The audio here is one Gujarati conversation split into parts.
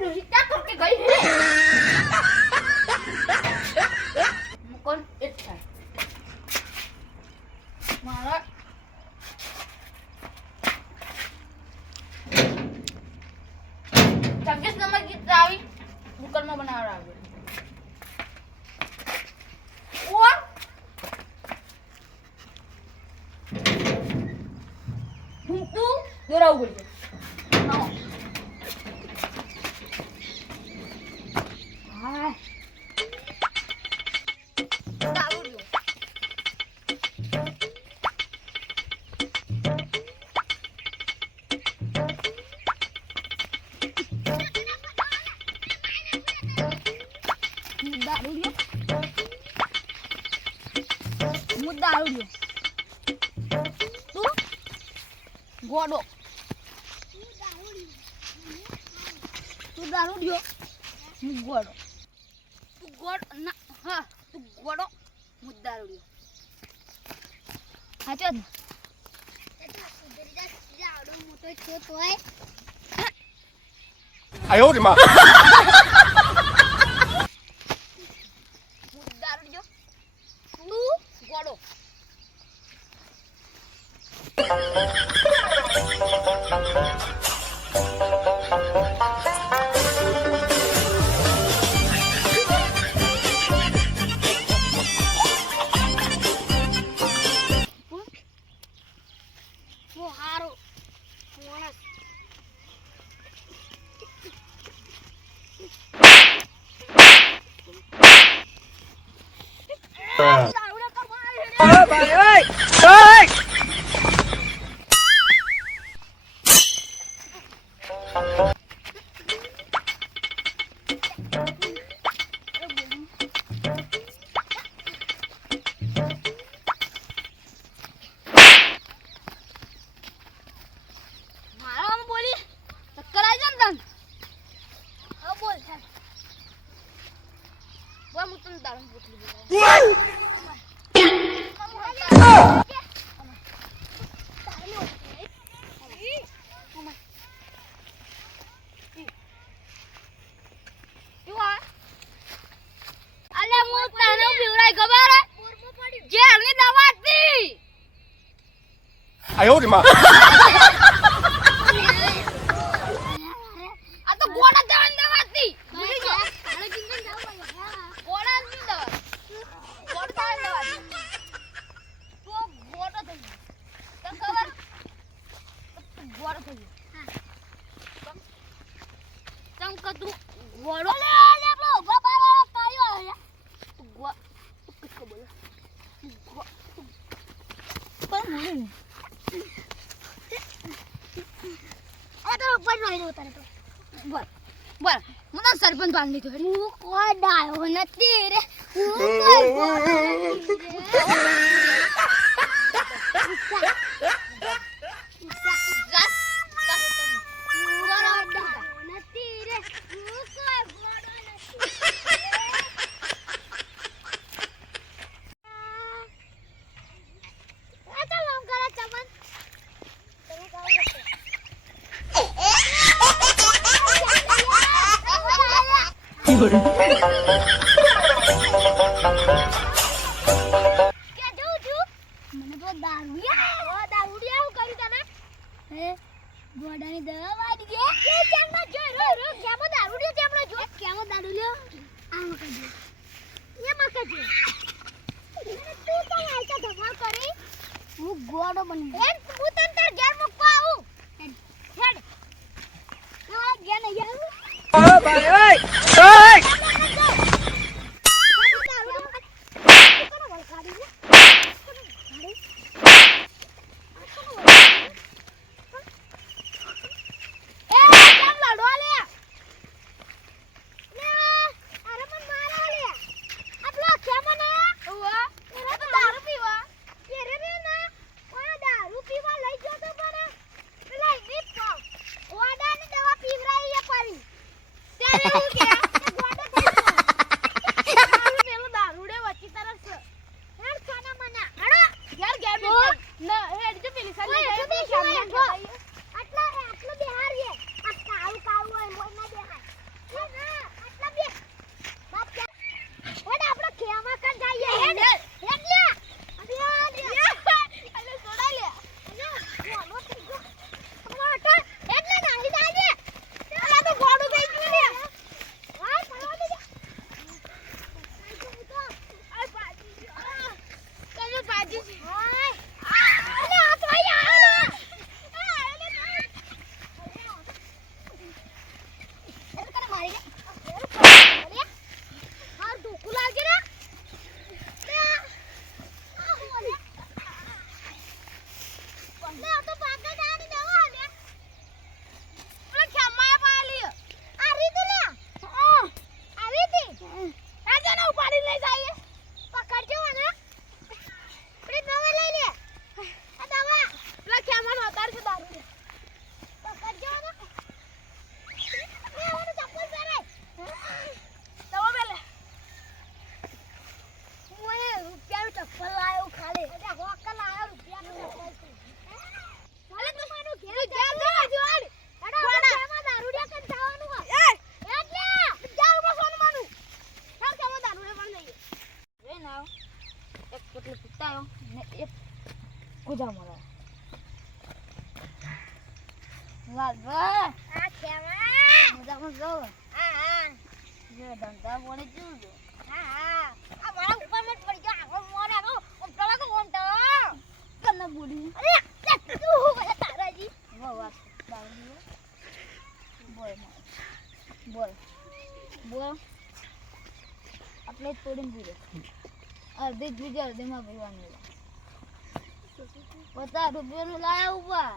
डोही क्या करके गई है मुकन इच्छा मारा चक्कीस नंबर की चावी मुकन में बना रहा है और तू दोरा बोल नो हां दारू दो मुद्दा आउडियो तू गोडो तू दारू दियो मु गोडो तू गोड ना हां तू गोडो मुद्दा आउडियो हाचो उधर जा आवडो मोटो छो तोय 哎呦我的妈！ मुद्दा आउडियो तू गोडो वो हारो मानस Ê bà ơi! Ơi! મારા આમ બોલી ચક્કર આવી જાય ને તને હા બોલ છે બોલ હું તને દારૂ બોટલી Eh呦我的妈！ આ તો ગોડા જવાની દવા હતી ભૂલી ગયો ગોડા ની દવા ગોડા દવા તો ગોડો થઈ ગયો તો ખબર ગોડો થઈ ગયો હા તમ ક તું ગોડો લે લે બો બાબા કાયો હે તું ગો તું કિસકો બોલે ગો પણ બોલે આ તો ઉપર રહી ઉતારે તો બોલ બોલ હું તો સરપંચ બાંધ લીધો હું કોઈ ડાયો નથી રે હું क्या जाऊ છું મને તો દારૂડિયા હું કર્યું તને હે ગોડાની દવા વાડી દે એ કેમનો જો રો કેમો દારૂડિયો કેમનો જો કેમો દારૂડિયો આ મકજો એ મકજો તું તો આઈતા ધમાલ કરી હું ગોડો બની એ હું તને તાર ઘેર મૂકવા આવું હેડ આ ઘેર નહીં આવું Ê bà ơi! Ơi! મજા મળે લાલવા આ કેવા મજામાં જો હા જે ધંધા બોલે જો હા આ મારા ઉપર મત પડી જા આગળ મોરે આગળ ઓમ પેલા તો ઓમ તો કને બુડી અરે તું હું કહે તારાજી વાહ વાહ બાવડી બોલ આપણે તોડીને પીધો અડધી બીજા અડધીમાં પીવાનું 50 રૂપિયાનું લાયા ઉભા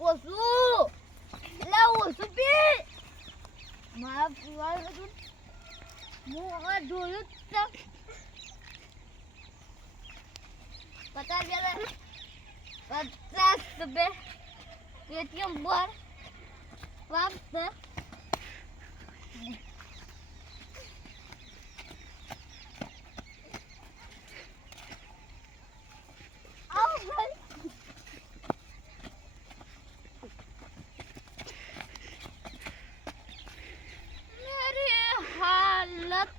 ઓછું એટલે ઓછું પી મારા પીવાનું હતું હું હવે જોયું જ છે 50 રૂપિયા પેટીએમ પર પ્રાપ્ત मेरी हालत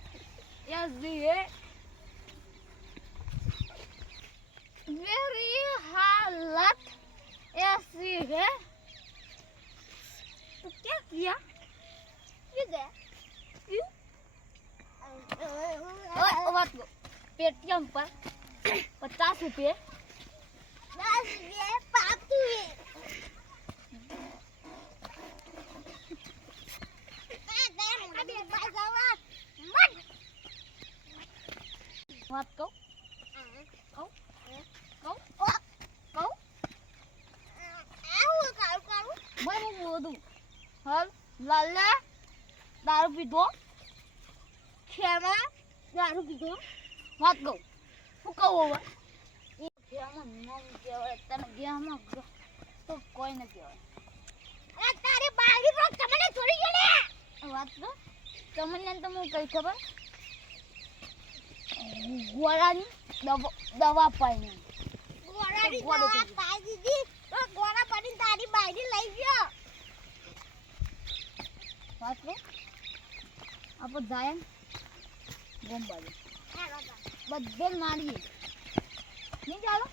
ऐसी है मेरी हालत ऐसी है तो क्या किया ये गया बात को पेटीएम पर 50 रुपये 10 रुपये प्राप्त हुए વાત કહું હાલ લાલા દારૂ પીધો ખેમા દારૂ પીધો વાત કહું શું કહું હવે ખેમા નામ કહેવાય તને ગેમમાં તો કોઈ ન કહેવાય તારી બાળી પર તમને છોડી ગયો ને વાત તો તમને તો હું કઈ ખબર ગોળાની દવા પાઈને ગોળાની દવા પાઈ દીધી તો ગોળા પાડીને તારી બાળી લઈ ગયો વાત તો આપણે જાય ગોમ બાજુ બધે મારીએ નહીં ચાલો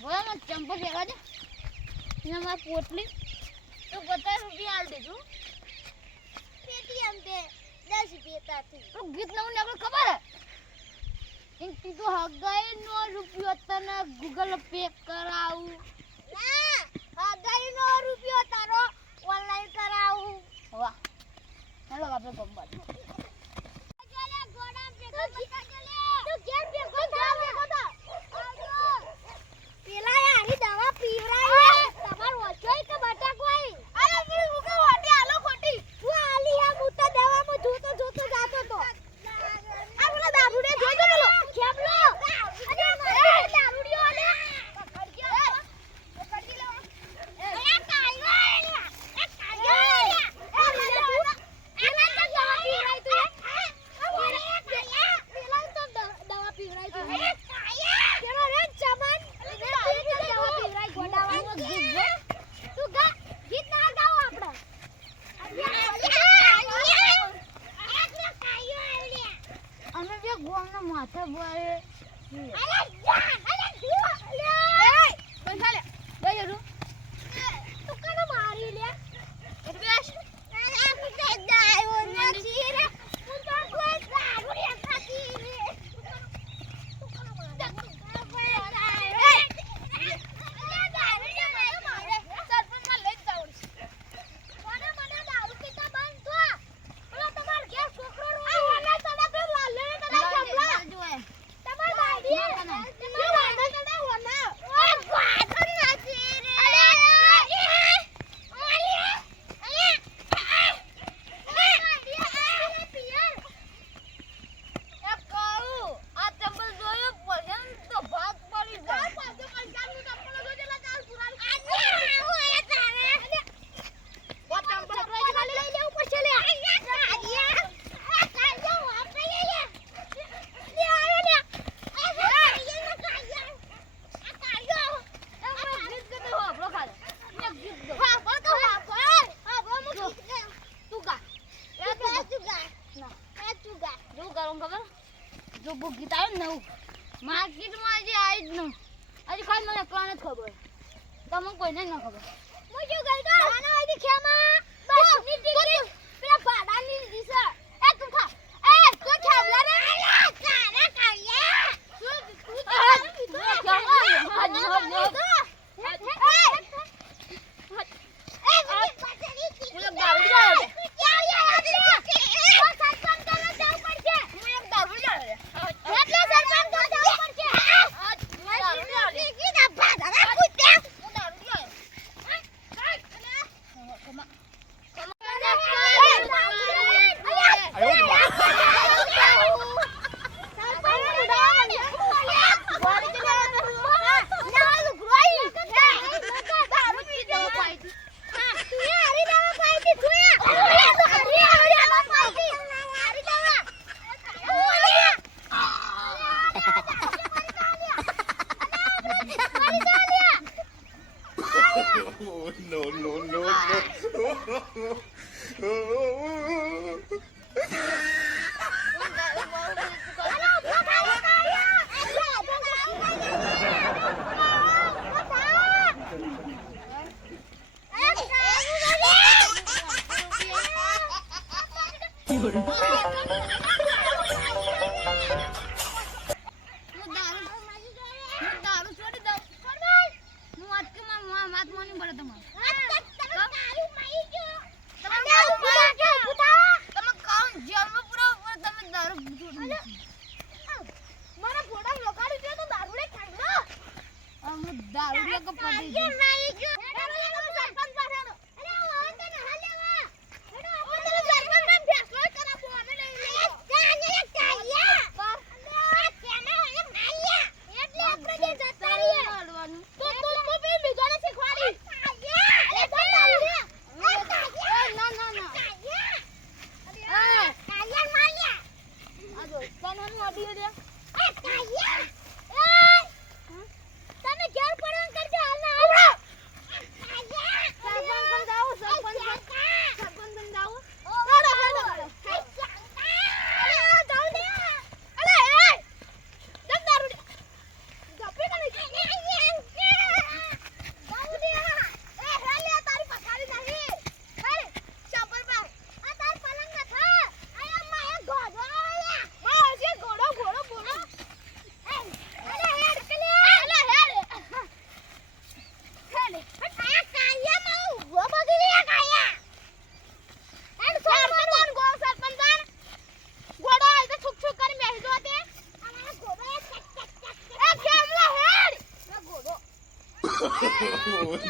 બોલા ચંપલ ફેરવા દે એને મારી પોટલી તો 50 રૂપિયા આલ દેજો પેટીએમ पे 10 રૂપિયા તાથી તો ગીત નવું ને આપણે ખબર હે ઇન તી તો હગાઈ નો રૂપિયો તને ગૂગલ પે કરાવું ના હગાઈ નો રૂપિયો તારો ઓનલાઈન કરાવું વાહ ચાલો આપણે ગંબા ચાલે ગોડા પે ગંબા ચાલે તો ઘેર પે ગોડા પેલા આની દવા પીવરાય તમાર ઓછોય કે બટા કોઈ અરે હું કે ઓટી આલો ખોટી હું આલી આ મુતા દવામાં જોતો જાતો તો આ પેલા દારૂડે જોઈ ગયો ખેમલો અરે દારૂડિયો આલે પકડી લો એ કાયો એ કાયો દવા પીવરાય તું કેરો રે ચમન તું ગા ગીત ના ગાઓ આપણે અમે જે ગોમના માથે બોલે અરે જા પૈસા લે દઈ દઉં તું કને મારી લે બેસ આ કુતે દાયો નથી રે હું તો કોઈ દારૂ રે ખાતી રે તું કને જો બુક ગીત આવ્યું ને નવું માર્કેટમાં જે આવી જ ન આ હજી ખાલી મને કોને જ ખબર તમને કોઈને ન ખબર હું શું ગઈ તો આના વાળી ખેમા બસ ની ટિકિટ પેલા ભાડાની લીધી છે એ તું ખા એ તું ખેમલા રે કારા કાયા તું No, no, no, no.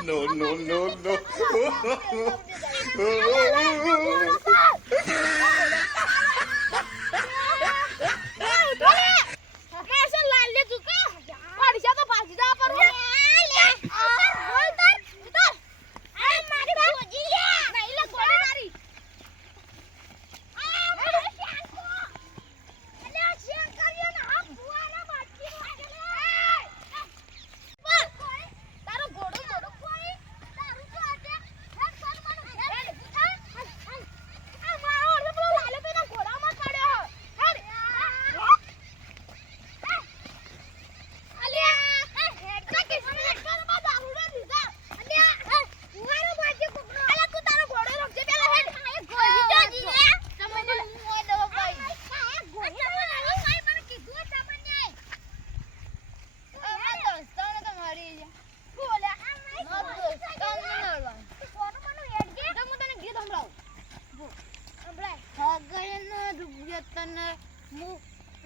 No, no, no, no.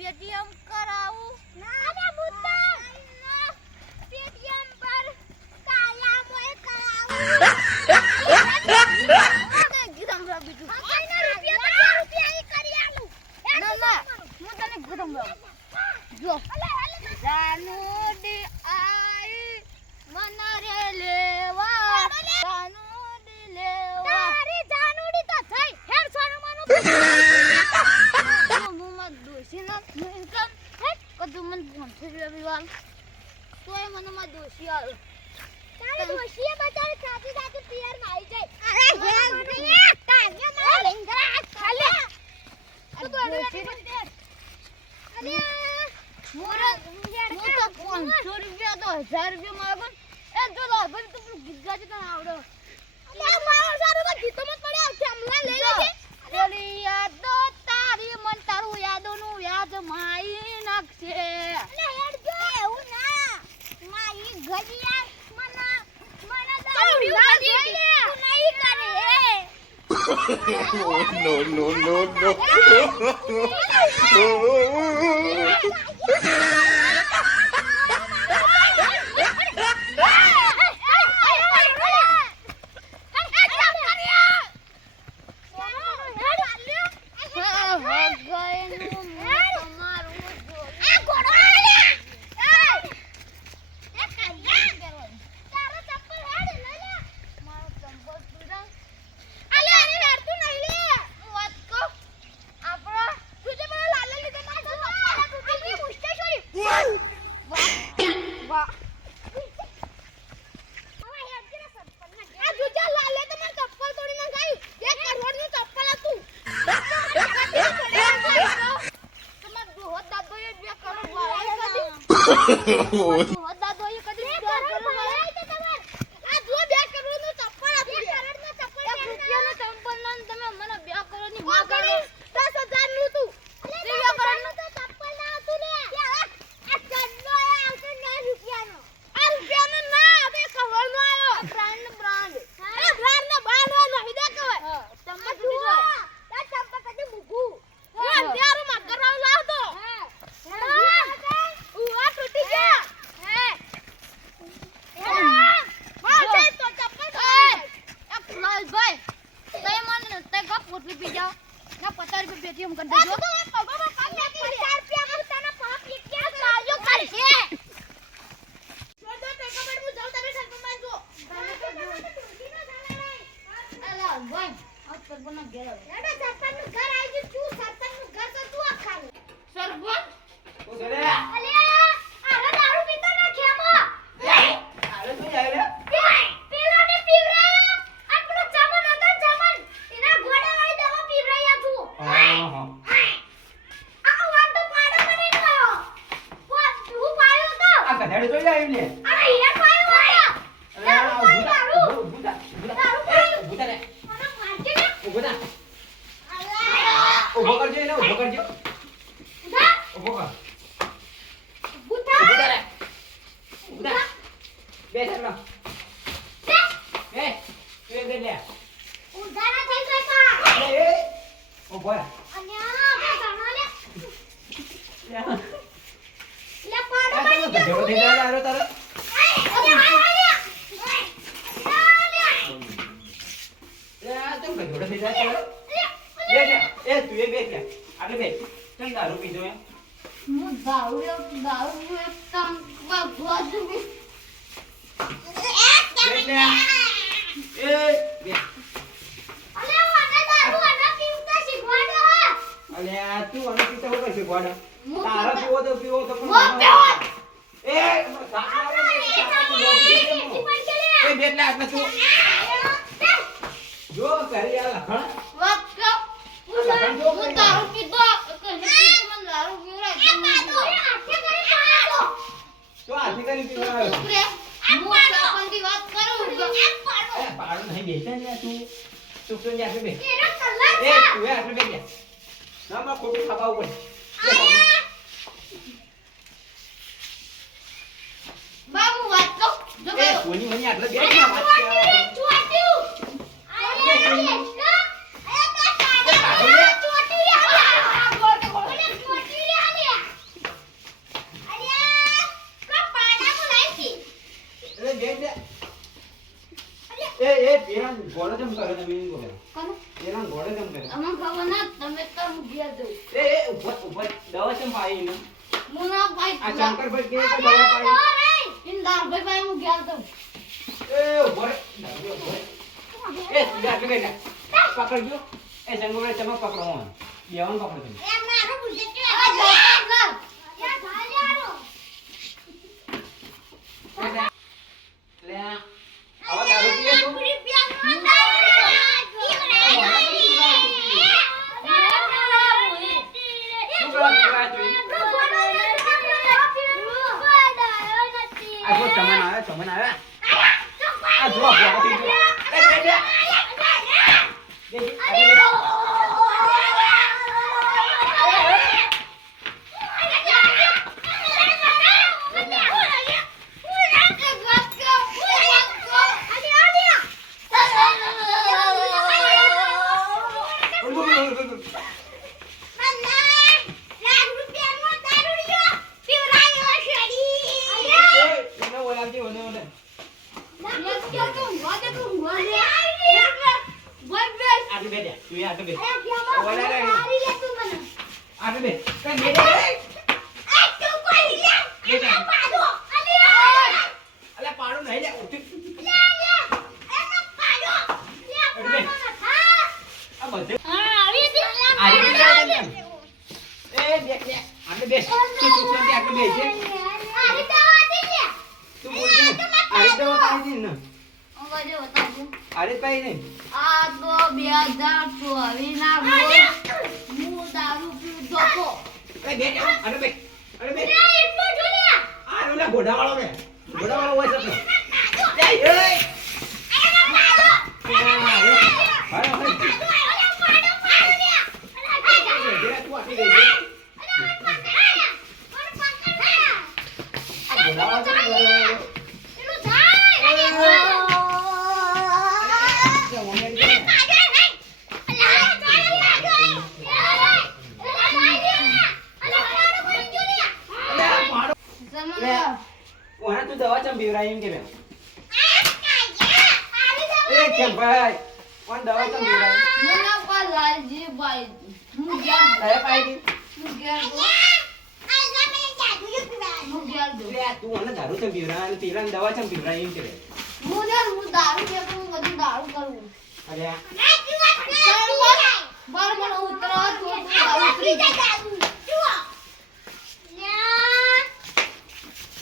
Paytm કરાવું ના મુદ્દા પેટીએમ પર કાયા મોય કરાવું ગીધમ બીજું રૂપિયા ઈ કરી આલું ના હું તને ગીધમ જો જાનુડી આઈ મનરે લેવા જાનુડી લેવા તારી જાનુડી તો થઈ હેર સોનું માનું કદુમન ફોન ફેર રવિવાલ તોય મને માં દોશી આલ તારે દોશીએ બચારી સાથી સાથી પિયર માં આવી જાય અરે હે કાગે માં લેંગરા ખાલે અરે તો અરે મોર તો 500 રૂપિયા તો 1000 રૂપિયા માગો એ જો લાભન તો ગીત ગાજે તને આવડો મારો સારું તો ગીતો મત પડ્યા કેમલા લઈ લેજે ઓલી યાદો તારી મન તારું યાદોનું યાદ માઈ નાખશે અલે હેડ જો એવું ના માઈ ગજિયા મને દારૂ ના દે તું નહીં કરે Oh, no, no, no, no. તમે આટલે બે દે તું આટલે બે અરે કેમાં ઓલા રે. મારી લે તું મને આટલે બે કઈ બે દે એ તું કોઈ લે બે દે. પાડો અલી અલે પાડો નહીં લે ઉઠી લે એને પાડો લે પાડો ના થા આ બધે હા આવી દે આવી દે. એ બે બે આટલે બે તું સુખસંતી આટલે બે છે આરી દવા દે લે તું બોલ છે આરે તો તારી ને અંગજે બતાવું આરે પાઈ ને આ તો 2024 ના રોજ હું દારૂ પીતો તો કઈ બે દે આટલે બે આટલે બે લે ઇટકો જોલિયા આ રોલા ઘોડાવાળો ને ઘોડાવાળો હોય છે લે એ એને પાડો હાલો હાલો અરે પાડો પાડો લે અરે જે તું આટલી ગઈ છે આ ઘોડાવાળો તો ઘોડાવાળો કે ઓમે ને અલે પાડો લે ઓના તું દવા ચમ પીવરાય એમ કે બે એ કેમ ભાઈ કોણ દવા ચમ પીવરાય એ પાઈ દી લે તું ઓને દારૂ ચમ પીવરાય અને પીવરાને દવા ચમ પીવરાય એમ કે બે અરે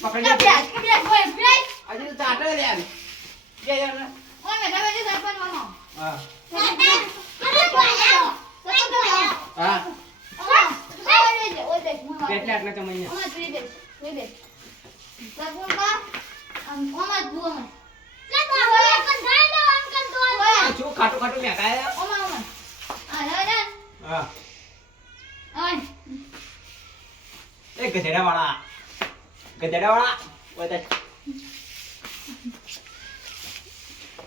પકડી લે આજે તો ચાટે લે આવી કે યાર હા હા કેટલા આટલા કમાઈને આ જો ખાટું ખાટું મે કાય હા એ ગધેડા વાળા ઓય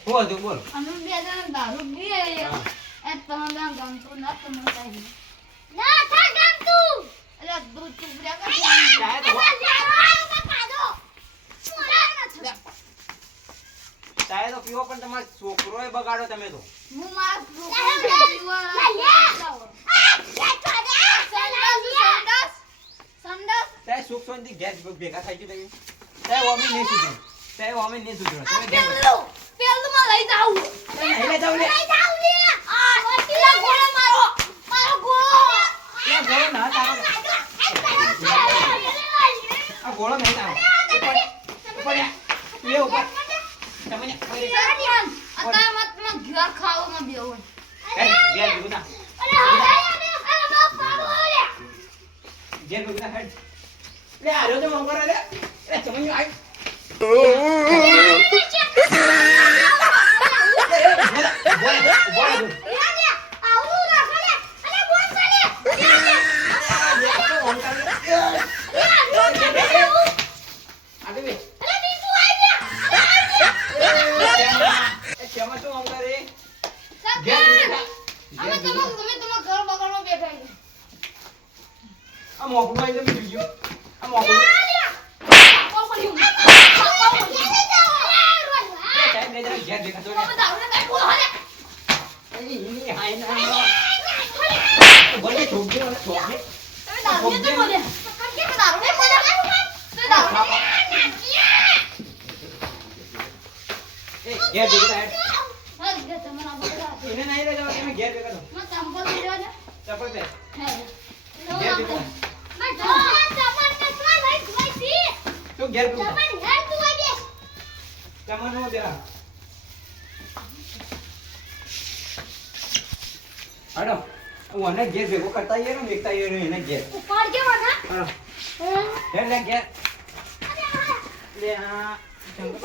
બોલ તું બોલ અમે બે જણા દારૂ પીએ હા. એ તમે ગમતું ન તમને કઈ ના થા ગમતું અરે દૂધ ચૂપડ્યા કર ચાય તો ચાય તો પીવો પણ તમારો છોકરોય બગાડો તમે તો હું માર ચાય સુખ શાંતિ ગેસ ભેગા થઈ ગયું ચાય ઓમે નહીં સુધરો તમે ઘેર પેલું માં લઈ જાવ નહીં લે જાવ લે લઈ જાવ લે આ ઓટીલા ગોળો મારો ગોળો એ ગોળો ના તારો આ ગોળો નહીં તારો ઉપર લે ઉપર તમને ઘર ખાવામાં બેવું ગેર ભેગું ના ગેર ભેગું ના હેડ લે આરો તો મંગોરા લે એ ચમન્યો આય ઘેર ભેગો કરતા ને દેખતા એને ઘેર લે ઘેર લે આ ચંગો